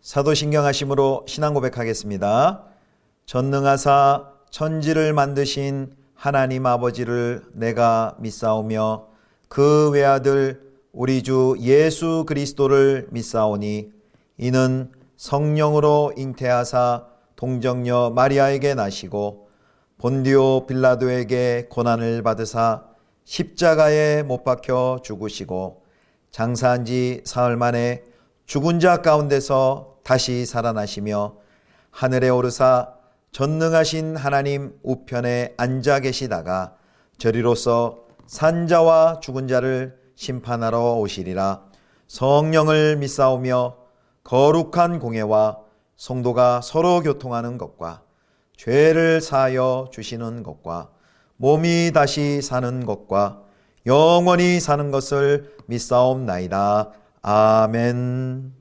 사도신경하심으로 신앙 고백하겠습니다. 전능하사 천지를 만드신 하나님 아버지를 내가 믿사오며 그 외아들 우리 주 예수 그리스도를 믿사오니 이는 성령으로 잉태하사 동정녀 마리아에게 나시고 본디오 빌라도에게 고난을 받으사 십자가에 못 박혀 죽으시고 장사한 지 사흘 만에 죽은 자 가운데서 다시 살아나시며 하늘에 오르사 전능하신 하나님 우편에 앉아 계시다가 저리로서 산자와 죽은 자를 심판하러 오시리라. 성령을 믿사오며 거룩한 공회와 성도가 서로 교통하는 것과 죄를 사하여 주시는 것과 몸이 다시 사는 것과 영원히 사는 것을 믿사옵나이다. 아멘.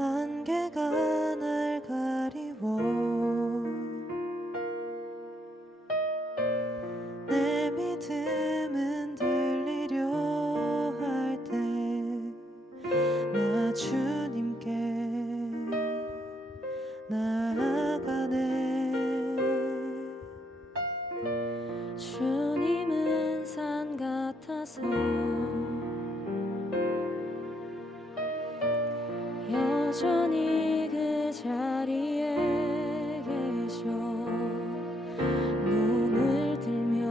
안개가 날 가리워 내 믿음은 들리려 할 때 나 주님께 나아가네. 주님은 산 같아서 여전히 그 자리에 계셔. 눈을 들면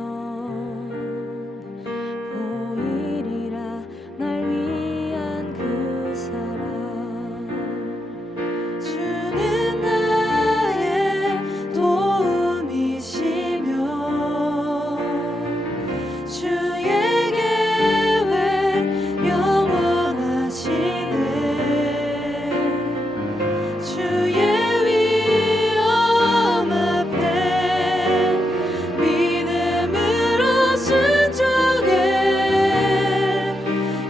보이리라 날 위한 그 사랑. 주는 나의 도움이시며 주의 계획 영원하시네. 주의 위엄 앞에 믿음으로 순종해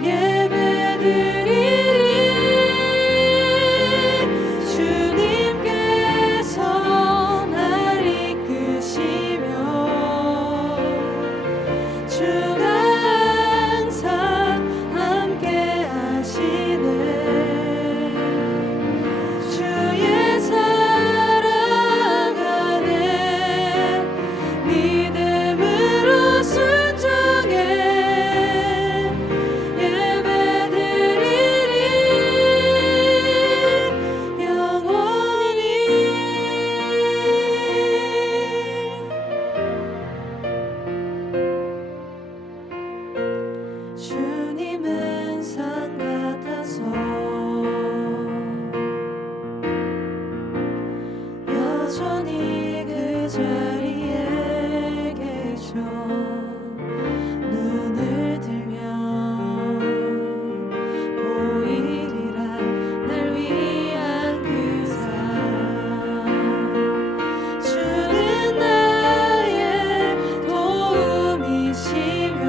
예배드리리. 주님께서 날 이끄시며 주가 항상 함께 하시네. 주의 사랑 안에 믿음으로 순종해 예배드리리. 영원히 주님은 산 같아서 여전히 그 자리에 계셔. 눈을 들면 보이리라 날 위한 그 사랑. 주는 나의 도움이시며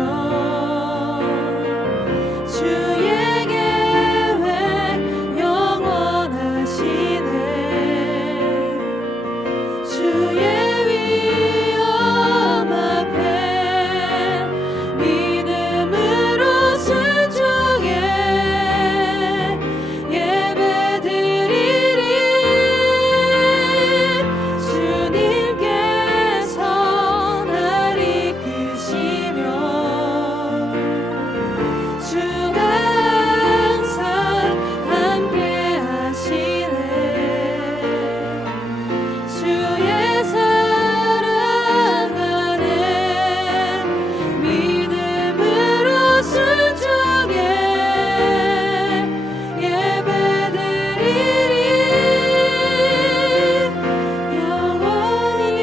주의 계획 영원하시네. 주의 위엄 앞에 믿음으로 순종해 예배드리리. 주님께서 날 이끄시며 주가 항상 함께 하시네. 주의 사랑 안에 믿음으로 순종해 예배드리리. 영원히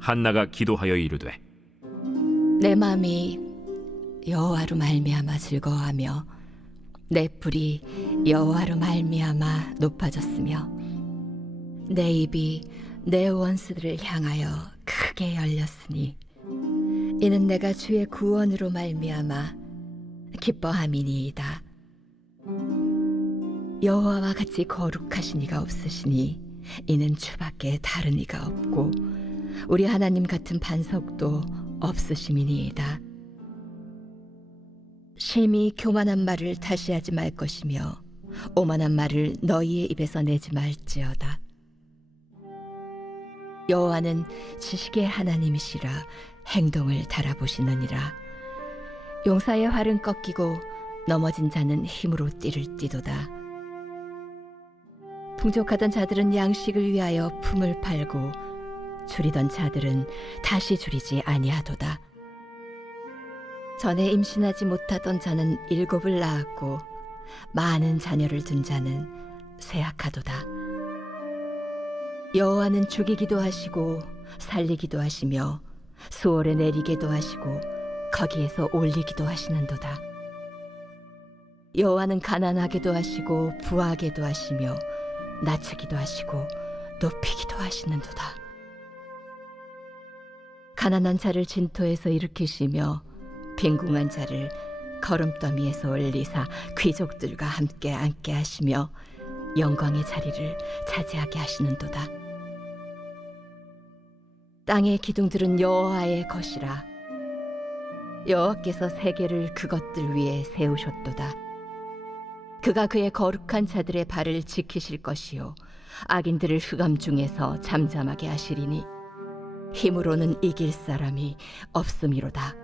한나가 기도하여 이르되 내 마음이 여호와로 말미암아 즐거워하며 내 뿔이 여호와로 말미암아 높아졌으며 내 입이 내 원수들을 향하여 크게 열렸으니 이는 내가 주의 구원으로 말미암아 기뻐함이니이다. 여호와와 같이 거룩하신 이가 없으시니 이는 주밖에 다른 이가 없고 우리 하나님 같은 반석도 없으심이니이다. 심히 교만한 말을 다시 하지 말 것이며 오만한 말을 너희의 입에서 내지 말지어다. 여호와는 지식의 하나님이시라 행동을 달아보시느니라. 용사의 활은 꺾이고 넘어진 자는 힘으로 띠를 띠도다. 풍족하던 자들은 양식을 위하여 품을 팔고 줄이던 자들은 다시 줄이지 아니하도다. 전에 임신하지 못하던 자는 7을 낳았고 많은 자녀를 둔 자는 쇠약하도다. 여호와는 죽이기도 하시고 살리기도 하시며 수월에 내리기도 하시고 거기에서 올리기도 하시는도다. 여호와는 가난하게도 하시고 부하게도 하시며 낮추기도 하시고 높이기도 하시는도다. 가난한 자를 진토에서 일으키시며 빈궁한 자를 거름더미에서 올리사 귀족들과 함께 앉게 하시며 영광의 자리를 차지하게 하시는도다. 땅의 기둥들은 여호와의 것이라. 여호와께서 세계를 그것들 위에 세우셨도다. 그가 그의 거룩한 자들의 발을 지키실 것이요 악인들을 흑암 중에서 잠잠하게 하시리니 힘으로는 이길 사람이 없음이로다.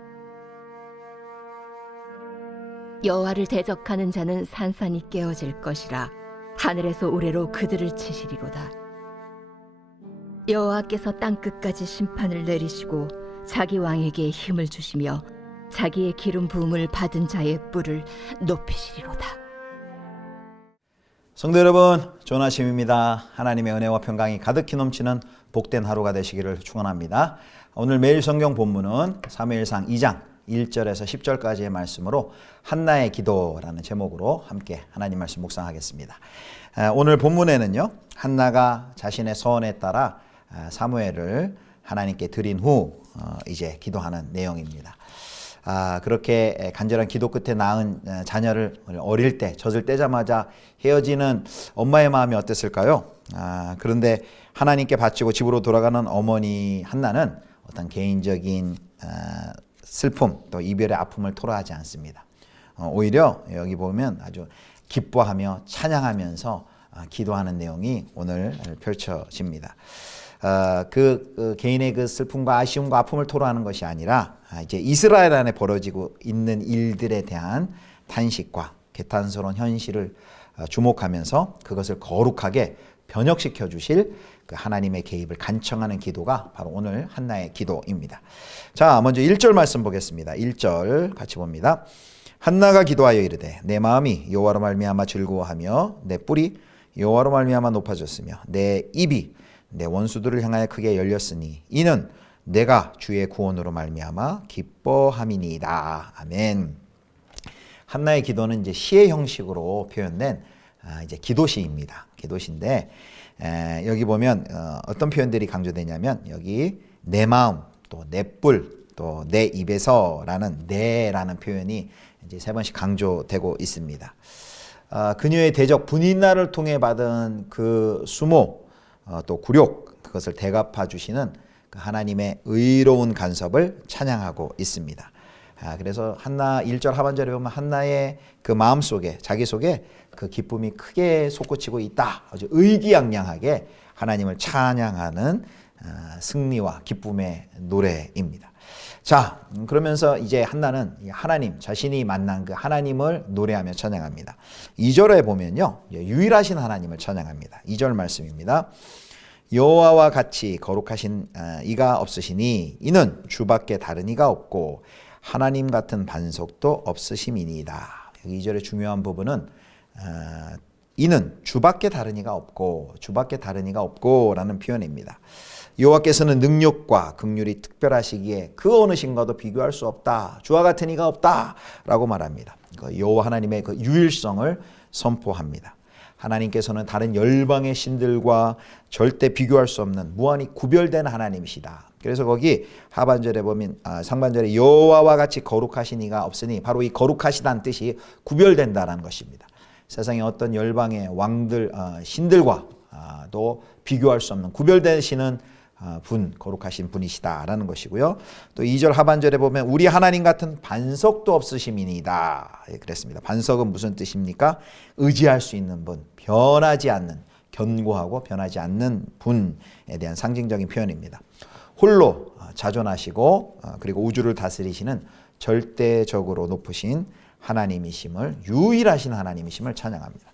여호와를 대적하는 자는 산산이 깨어질 것이라. 하늘에서 우레로 그들을 치시리로다. 여호와께서 땅끝까지 심판을 내리시고 자기 왕에게 힘을 주시며 자기의 기름 부음을 받은 자의 뿔을 높이시리로다. 성도 여러분, 좋은 아침입니다. 하나님의 은혜와 평강이 가득히 넘치는 복된 하루가 되시기를 축원합니다. 오늘 매일 성경 본문은 사무엘상 2장 1절에서 10절까지의 말씀으로 한나의 기도라는 제목으로 함께 하나님 말씀 묵상하겠습니다. 오늘 본문에는요, 한나가 자신의 서원에 따라 사무엘을 하나님께 드린 후 이제 기도하는 내용입니다. 그렇게 간절한 기도 끝에 낳은 자녀를 어릴 때 젖을 떼자마자 헤어지는 엄마의 마음이 어땠을까요? 그런데 하나님께 바치고 집으로 돌아가는 어머니 한나는 어떤 개인적인 슬픔 또 이별의 아픔을 토로하지 않습니다. 오히려 여기 보면 아주 기뻐하며 찬양하면서 기도하는 내용이 오늘 펼쳐집니다. 그 개인의 그 슬픔과 아쉬움과 아픔을 토로하는 것이 아니라 이제 이스라엘 안에 벌어지고 있는 일들에 대한 탄식과 개탄스러운 현실을 주목하면서 그것을 거룩하게 변혁시켜 주실 그 하나님의 개입을 간청하는 기도가 바로 오늘 한나의 기도입니다. 자, 먼저 1절 말씀 보겠습니다. 1절 같이 봅니다. 한나가 기도하여 이르되 내 마음이 여호와로 말미암아 즐거워하며 내 뿔이 여호와로 말미암아 높아졌으며 내 입이 내 원수들을 향하여 크게 열렸으니 이는 내가 주의 구원으로 말미암아 기뻐함이니이다. 아멘. 한나의 기도는 이제 시의 형식으로 표현된 이제 기도시입니다. 기도시인데 여기 보면 어떤 표현들이 강조되냐면 여기 내 마음 또 내 뿔 또 내 입에서라는 내라는 표현이 이제 3번씩 강조되고 있습니다. 그녀의 대적 분인나를 통해 받은 그 수모 또 굴욕 그것을 대갚아 주시는 그 하나님의 의로운 간섭을 찬양하고 있습니다. 그래서 한나 1절 하반절에 보면 한나의 그 마음 속에 자기 속에 그 기쁨이 크게 솟구치고 있다. 아주 의기양양하게 하나님을 찬양하는 승리와 기쁨의 노래입니다. 자, 그러면서 이제 한나는 하나님 자신이 만난 그 하나님을 노래하며 찬양합니다. 2절에 보면요, 유일하신 하나님을 찬양합니다. 2절 말씀입니다. 여호와와 같이 거룩하신 이가 없으시니 이는 주밖에 다른 이가 없고 하나님 같은 반석도 없으심이니이다. 여기 2절의 중요한 부분은 이는 주밖에 다른 이가 없고라는 표현입니다. 여호와께서는 능력과 긍휼이 특별하시기에 그 어느 신과도 비교할 수 없다. 주와 같은 이가 없다라고 말합니다. 여호와 하나님의 그 유일성을 선포합니다. 하나님께서는 다른 열방의 신들과 절대 비교할 수 없는 무한히 구별된 하나님이시다. 그래서 거기 하반절에 보면 상반절에 여호와와 같이 거룩하신 이가 없으니 바로 이 거룩하시다는 뜻이 구별된다라는 것입니다. 세상의 어떤 열방의 왕들 신들과도 비교할 수 없는 구별되시는 거룩하신 분이시다라는 것이고요. 또 2절 하반절에 보면 우리 하나님 같은 반석도 없으심이니이다. 그랬습니다. 반석은 무슨 뜻입니까? 의지할 수 있는 분, 변하지 않는, 견고하고 변하지 않는 분에 대한 상징적인 표현입니다. 홀로 자존하시고 그리고 우주를 다스리시는 절대적으로 높으신 하나님이심을, 유일하신 하나님이심을 찬양합니다.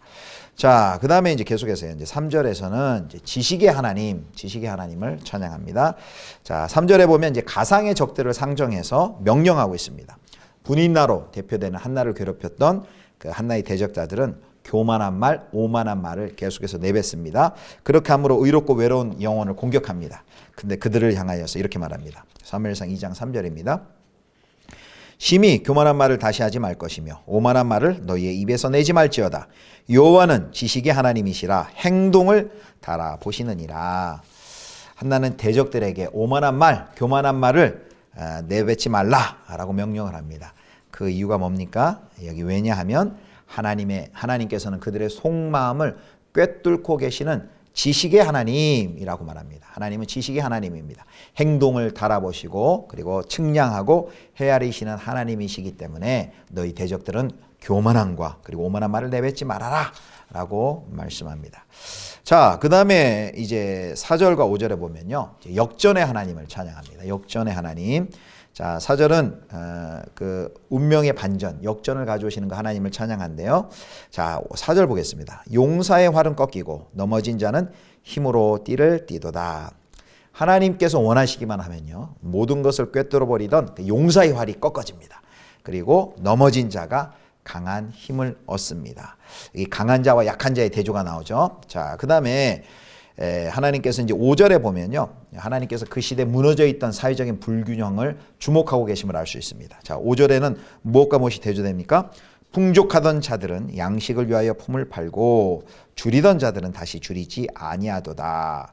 자, 그 다음에 이제 계속해서 이제 3절에서는 이제 지식의 하나님을 찬양합니다. 자, 3절에 보면 이제 가상의 적들을 상정해서 명령하고 있습니다. 분인나로 대표되는 한나를 괴롭혔던 그 한나의 대적자들은 교만한 말, 오만한 말을 계속해서 내뱉습니다. 그렇게 함으로 의롭고 외로운 영혼을 공격합니다. 근데 그들을 향하여서 이렇게 말합니다. 사무엘상 2장 3절입니다. 심히 교만한 말을 다시 하지 말 것이며 오만한 말을 너희의 입에서 내지 말지어다. 여호와는 지식의 하나님이시라 행동을 달아보시느니라. 한나는 대적들에게 오만한 말, 교만한 말을 내뱉지 말라라고 명령을 합니다. 그 이유가 뭡니까? 여기 왜냐하면 하나님께서는 그들의 속마음을 꿰뚫고 계시는 지식의 하나님이라고 말합니다. 하나님은 지식의 하나님입니다. 행동을 달아보시고 그리고 측량하고 헤아리시는 하나님이시기 때문에 너희 대적들은 교만함과 그리고 오만한 말을 내뱉지 말아라 라고 말씀합니다. 자, 그 다음에 이제 4절과 5절에 보면요, 역전의 하나님을 찬양합니다. 역전의 하나님. 자, 4절은 그 운명의 반전, 역전을 가져오시는 그 하나님을 찬양한데요. 자, 4절 보겠습니다. 용사의 활은 꺾이고 넘어진 자는 힘으로 띠를 띠도다. 하나님께서 원하시기만 하면요, 모든 것을 꿰뚫어 버리던 그 용사의 활이 꺾어집니다. 그리고 넘어진 자가 강한 힘을 얻습니다. 이 강한 자와 약한 자의 대조가 나오죠. 자, 그 다음에 하나님께서 이제 5절에 보면요, 하나님께서 그 시대에 무너져 있던 사회적인 불균형을 주목하고 계심을 알 수 있습니다. 자, 5절에는 무엇과 무엇이 대조됩니까? 풍족하던 자들은 양식을 위하여 품을 팔고 줄이던 자들은 다시 줄이지 아니하도다.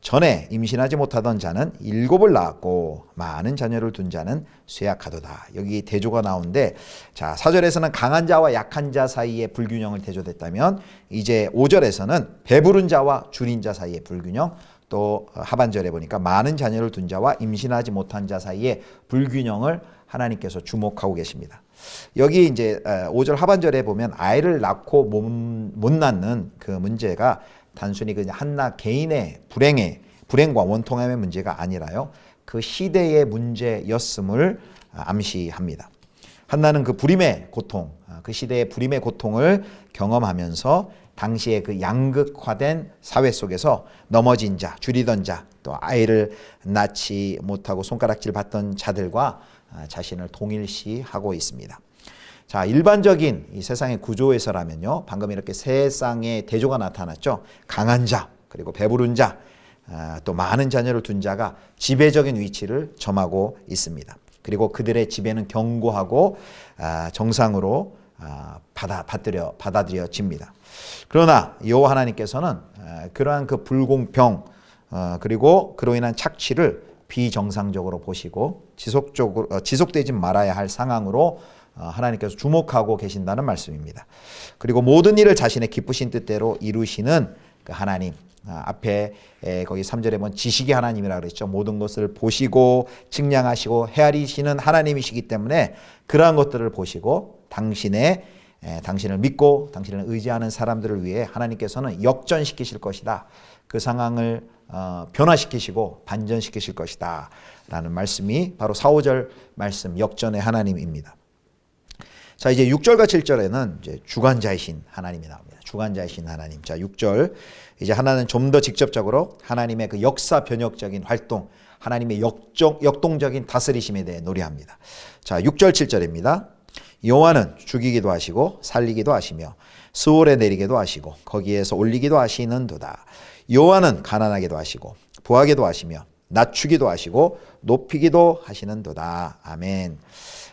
전에 임신하지 못하던 자는 7을 낳았고 많은 자녀를 둔 자는 쇠약하도다. 여기 대조가 나오는데, 자, 4절에서는 강한 자와 약한 자 사이의 불균형을 대조됐다면 이제 5절에서는 배부른 자와 줄인 자 사이의 불균형, 또 하반절에 보니까 많은 자녀를 둔 자와 임신하지 못한 자 사이의 불균형을 하나님께서 주목하고 계십니다. 여기 이제 5절 하반절에 보면 아이를 낳고 못 낳는 그 문제가 단순히 그냥 한나 개인의 불행과 원통함의 문제가 아니라요, 그 시대의 문제였음을 암시합니다. 한나는 그 불임의 고통, 그 시대의 불임의 고통을 경험하면서 당시의 그 양극화된 사회 속에서 넘어진 자, 줄이던 자, 또 아이를 낳지 못하고 손가락질 받던 자들과 자신을 동일시하고 있습니다. 자, 일반적인 이 세상의 구조에서라면요, 방금 이렇게 세상의 대조가 나타났죠. 강한 자, 그리고 배부른 자, 또 많은 자녀를 둔 자가 지배적인 위치를 점하고 있습니다. 그리고 그들의 지배는 견고하고 정상으로 받아들여집니다. 그러나 여호와 하나님께서는 그러한 그 불공평 그리고 그로 인한 착취를 비정상적으로 보시고 지속되지 말아야 할 상황으로 하나님께서 주목하고 계신다는 말씀입니다. 그리고 모든 일을 자신의 기쁘신 뜻대로 이루시는 그 하나님, 앞에 거기 3절에 보면 지식의 하나님이라고 그랬죠. 모든 것을 보시고 측량하시고 헤아리시는 하나님이시기 때문에 그러한 것들을 보시고 당신을 믿고 당신을 의지하는 사람들을 위해 하나님께서는 역전시키실 것이다. 그 상황을 변화시키시고 반전시키실 것이다 라는 말씀이 바로 4, 5절 말씀, 역전의 하나님입니다. 자, 이제 6절과 7절에는 이제 주관자이신 하나님이 나옵니다. 주관자이신 하나님. 자, 6절. 이제 하나는 좀 더 직접적으로 하나님의 그 역사 변혁적인 활동, 하나님의 역동적인 다스리심에 대해 노래합니다. 자, 6절, 7절입니다. 여호와는 죽이기도 하시고 살리기도 하시며 스올에 내리기도 하시고 거기에서 올리기도 하시는도다. 여호와는 가난하게도 하시고 부하게도 하시며 낮추기도 하시고 높이기도 하시는도다. 아멘.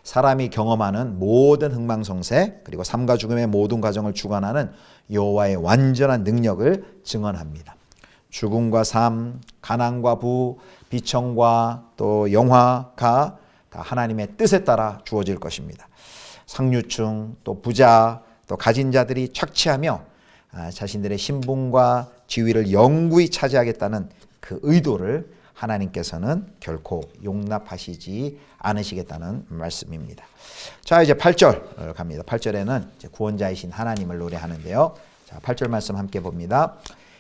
사람이 경험하는 모든 흥망성쇠 그리고 삶과 죽음의 모든 과정을 주관하는 여호와의 완전한 능력을 증언합니다. 죽음과 삶, 가난과 부, 비천과 또 영화가 다 하나님의 뜻에 따라 주어질 것입니다. 상류층, 또 부자, 또 가진 자들이 착취하며 자신들의 신분과 지위를 영구히 차지하겠다는 그 의도를 하나님께서는 결코 용납하시지 않으시겠다는 말씀입니다. 자, 이제 8절 갑니다. 8절에는 이제 구원자이신 하나님을 노래하는데요. 자, 8절 말씀 함께 봅니다.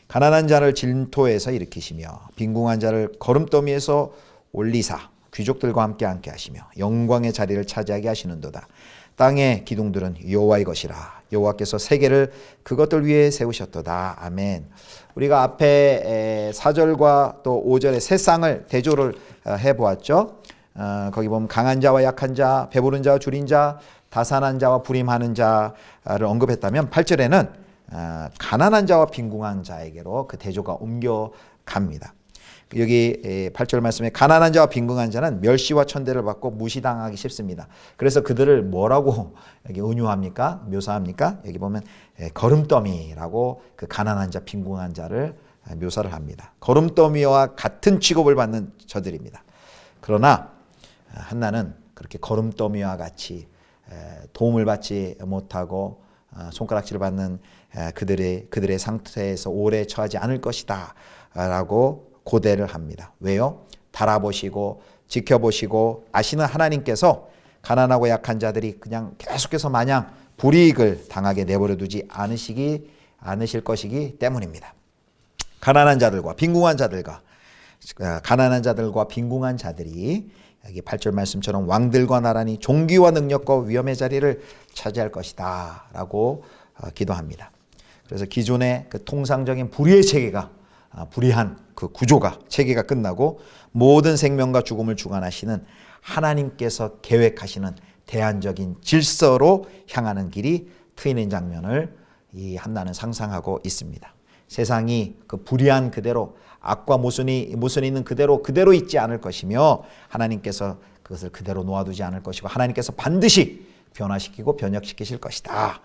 가난한 자를 진토에서 일으키시며 빈궁한 자를 거름더미에서 올리사 귀족들과 함께 하시며 영광의 자리를 차지하게 하시는도다. 땅의 기둥들은 여호와의 것이라. 여호와께서 세계를 그것들 위에 세우셨도다. 아멘. 우리가 앞에 4절과 또 5절의 세 쌍을 대조를 해보았죠. 거기 보면 강한 자와 약한 자, 배부른 자와 줄인 자, 다산한 자와 불임하는 자를 언급했다면 8절에는 가난한 자와 빈궁한 자에게로 그 대조가 옮겨갑니다. 여기 8절 말씀에 가난한 자와 빈궁한 자는 멸시와 천대를 받고 무시당하기 쉽습니다. 그래서 그들을 뭐라고 여기 은유합니까? 묘사합니까? 여기 보면 거름더미라고 그 가난한 자, 빈궁한 자를 묘사를 합니다. 거름더미와 같은 취급을 받는 저들입니다. 그러나 한나는 그렇게 거름더미와 같이 도움을 받지 못하고 손가락질을 받는 그들의 상태에서 오래 처하지 않을 것이다 라고 고대를 합니다. 왜요? 달아보시고 지켜보시고 아시는 하나님께서 가난하고 약한 자들이 그냥 계속해서 마냥 불이익을 당하게 내버려 두지 않으실 것이기 때문입니다. 가난한 자들과 빈궁한 자들이 여기 8절 말씀처럼 왕들과 나라니 종기와 능력과 위엄의 자리를 차지할 것이다 라고 기도합니다. 그래서 기존의 그 통상적인 불의의 체계가 불의한 그 구조가 체계가 끝나고 모든 생명과 죽음을 주관하시는 하나님께서 계획하시는 대안적인 질서로 향하는 길이 트이는 장면을 이 한나는 상상하고 있습니다. 세상이 그 불의한 그대로 악과 모순이 있는 그대로 있지 않을 것이며 하나님께서 그것을 그대로 놓아두지 않을 것이고 하나님께서 반드시 변화시키고 변혁시키실 것이다.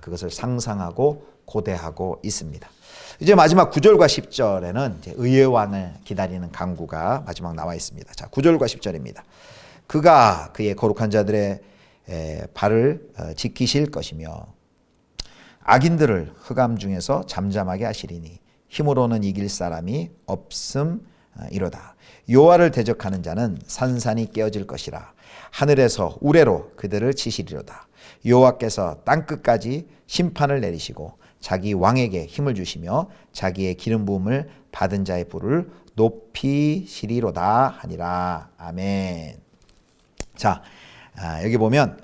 그것을 상상하고 고대하고 있습니다. 이제 마지막 9절과 10절에는 이제 의의 왕을 기다리는 강구가 마지막 나와 있습니다. 자, 9절과 10절입니다. 그가 그의 거룩한 자들의 발을 지키실 것이며 악인들을 흑암 중에서 잠잠하게 하시리니 힘으로는 이길 사람이 없음이로다. 여호와를 대적하는 자는 산산이 깨어질 것이라. 하늘에서 우레로 그들을 치시리로다. 여호와께서 땅끝까지 심판을 내리시고 자기 왕에게 힘을 주시며 자기의 기름 부음을 받은 자의 뿔을 높이시리로다 하니라. 아멘. 자, 여기 보면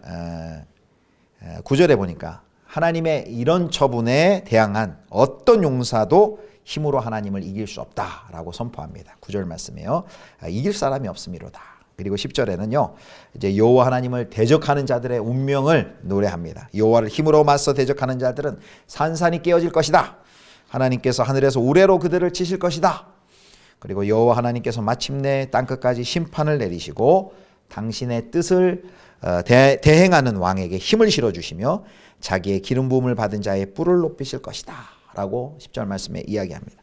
9절에 보니까 하나님의 이런 처분에 대항한 어떤 용사도 힘으로 하나님을 이길 수 없다라고 선포합니다. 9절 말씀이에요. 이길 사람이 없음이로다. 그리고 10절에는요. 이제 여호와 하나님을 대적하는 자들의 운명을 노래합니다. 여호와를 힘으로 맞서 대적하는 자들은 산산이 깨어질 것이다. 하나님께서 하늘에서 우레로 그들을 치실 것이다. 그리고 여호와 하나님께서 마침내 땅끝까지 심판을 내리시고 당신의 뜻을 대행하는 왕에게 힘을 실어주시며 자기의 기름 부음을 받은 자의 뿔을 높이실 것이다 라고 10절 말씀에 이야기합니다.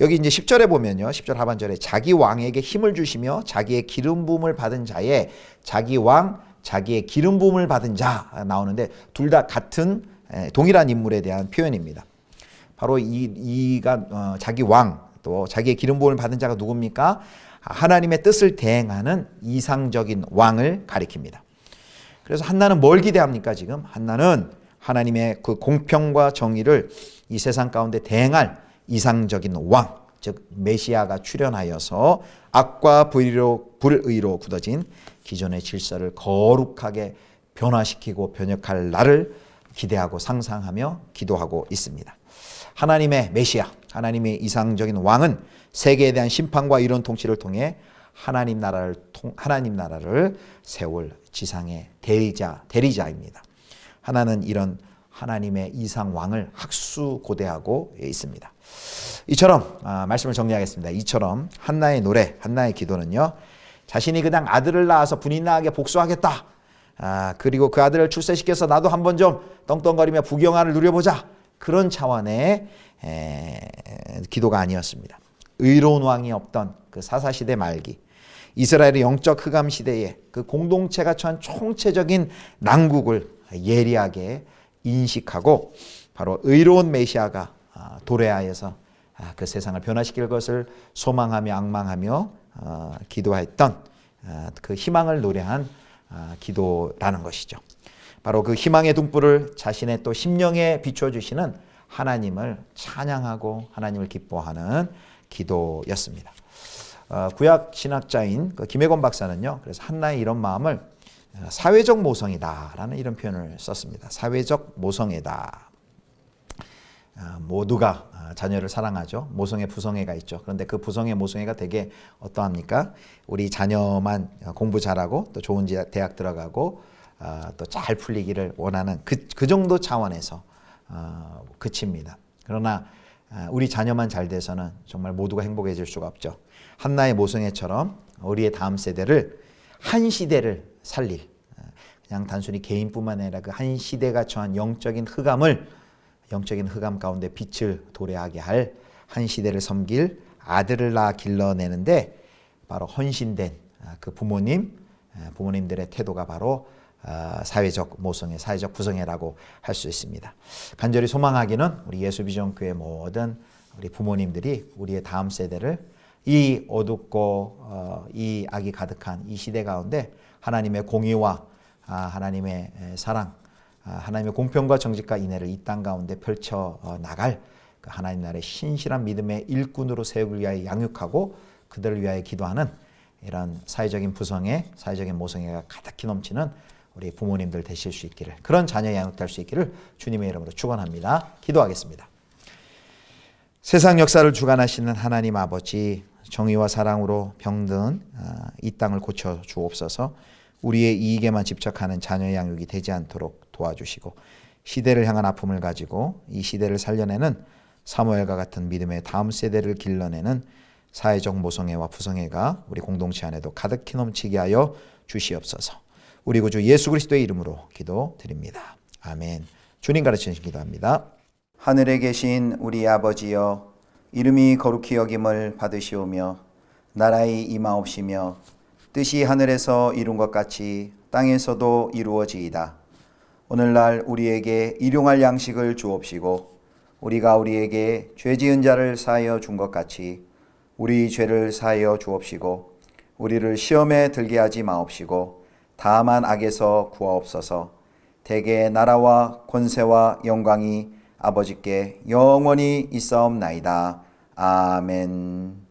여기 이제 10절에 보면요. 10절 하반절에 자기 왕에게 힘을 주시며 자기의 기름 부음을 받은 자의 자기 왕, 자기의 기름 부음을 받은 자 나오는데 둘 다 같은 동일한 인물에 대한 표현입니다. 바로 이가 자기 왕 또 자기의 기름 부음을 받은 자가 누굽니까? 하나님의 뜻을 대행하는 이상적인 왕을 가리킵니다. 그래서 한나는 뭘 기대합니까? 지금 한나는 하나님의 그 공평과 정의를 이 세상 가운데 대행할 이상적인 왕, 즉 메시아가 출현하여서 악과 불의로 굳어진 기존의 질서를 거룩하게 변화시키고 변혁할 날을 기대하고 상상하며 기도하고 있습니다. 하나님의 메시아, 하나님의 이상적인 왕은 세계에 대한 심판과 이런 통치를 통해 하나님 나라를 세울 지상의 대리자입니다. 하나는 이런 하나님의 이상 왕을 학수고대하고 있습니다. 이처럼 말씀을 정리하겠습니다. 이처럼 한나의 노래, 한나의 기도는요, 자신이 그냥 아들을 낳아서 분인나에게 복수하겠다. 그리고 그 아들을 출세시켜서 나도 한번 좀 떵떵거리며 부경화를 누려보자. 그런 차원의 기도가 아니었습니다. 의로운 왕이 없던 그 사사시대 말기, 이스라엘의 영적 흑암 시대에 그 공동체가 처한 총체적인 난국을 예리하게 인식하고 바로 의로운 메시아가 도래하여서 그 세상을 변화시킬 것을 소망하며 앙망하며 기도했던 그 희망을 노래한 기도라는 것이죠. 바로 그 희망의 등불을 자신의 또 심령에 비춰주시는 하나님을 찬양하고 하나님을 기뻐하는 기도였습니다. 구약 신학자인 김혜권 박사는요, 그래서 한나의 이런 마음을 사회적 모성이다라는 이런 표현을 썼습니다. 사회적 모성애다. 모두가 자녀를 사랑하죠. 모성애, 부성애가 있죠. 그런데 그 부성애, 모성애가 되게 어떠합니까? 우리 자녀만 공부 잘하고 또 좋은 대학 들어가고 또 잘 풀리기를 원하는 그 정도 차원에서 그칩니다. 그러나 우리 자녀만 잘 돼서는 정말 모두가 행복해질 수가 없죠. 한나의 모성애처럼 우리의 다음 세대를 한 시대를 살릴, 그냥 단순히 개인뿐만 아니라 그 한 시대가 처한 영적인 흑암 가운데 빛을 도래하게 할 한 시대를 섬길 아들을 낳아 길러내는데 바로 헌신된 그 부모님들의 태도가 바로 사회적 모성애, 사회적 부성애라고 할 수 있습니다. 간절히 소망하기는 우리 예수비전교회 모든 우리 부모님들이 우리의 다음 세대를 이 어둡고 이 악이 가득한 이 시대 가운데 하나님의 공의와 하나님의 사랑, 하나님의 공평과 정직과 인애를 이 땅 가운데 펼쳐 나갈 그 하나님 나라의 신실한 믿음의 일꾼으로 세우기 위하여 양육하고 그들을 위하여 기도하는 이런 사회적인 부성애, 사회적인 모성애가 가득히 넘치는 우리 부모님들 되실 수 있기를, 그런 자녀 양육될 수 있기를 주님의 이름으로 축원합니다. 기도하겠습니다. 세상 역사를 주관하시는 하나님 아버지, 정의와 사랑으로 병든 이 땅을 고쳐 주옵소서. 우리의 이익에만 집착하는 자녀 양육이 되지 않도록 도와주시고, 시대를 향한 아픔을 가지고 이 시대를 살려내는 사무엘과 같은 믿음의 다음 세대를 길러내는 사회적 모성애와 부성애가 우리 공동체 안에도 가득히 넘치게 하여 주시옵소서. 우리 구주 예수 그리스도의 이름으로 기도드립니다. 아멘. 주님 가르치신 기도합니다. 하늘에 계신 우리 아버지여, 이름이 거룩히 여김을 받으시오며 나라의 임하옵시며 뜻이 하늘에서 이룬 것 같이 땅에서도 이루어지이다. 오늘날 우리에게 일용할 양식을 주옵시고 우리가 우리에게 죄 지은 자를 사하여 준 것 같이 우리 죄를 사하여 주옵시고 우리를 시험에 들게 하지 마옵시고 다만 악에서 구하옵소서. 대개 나라와 권세와 영광이 아버지께 영원히 있사옵나이다. 아멘.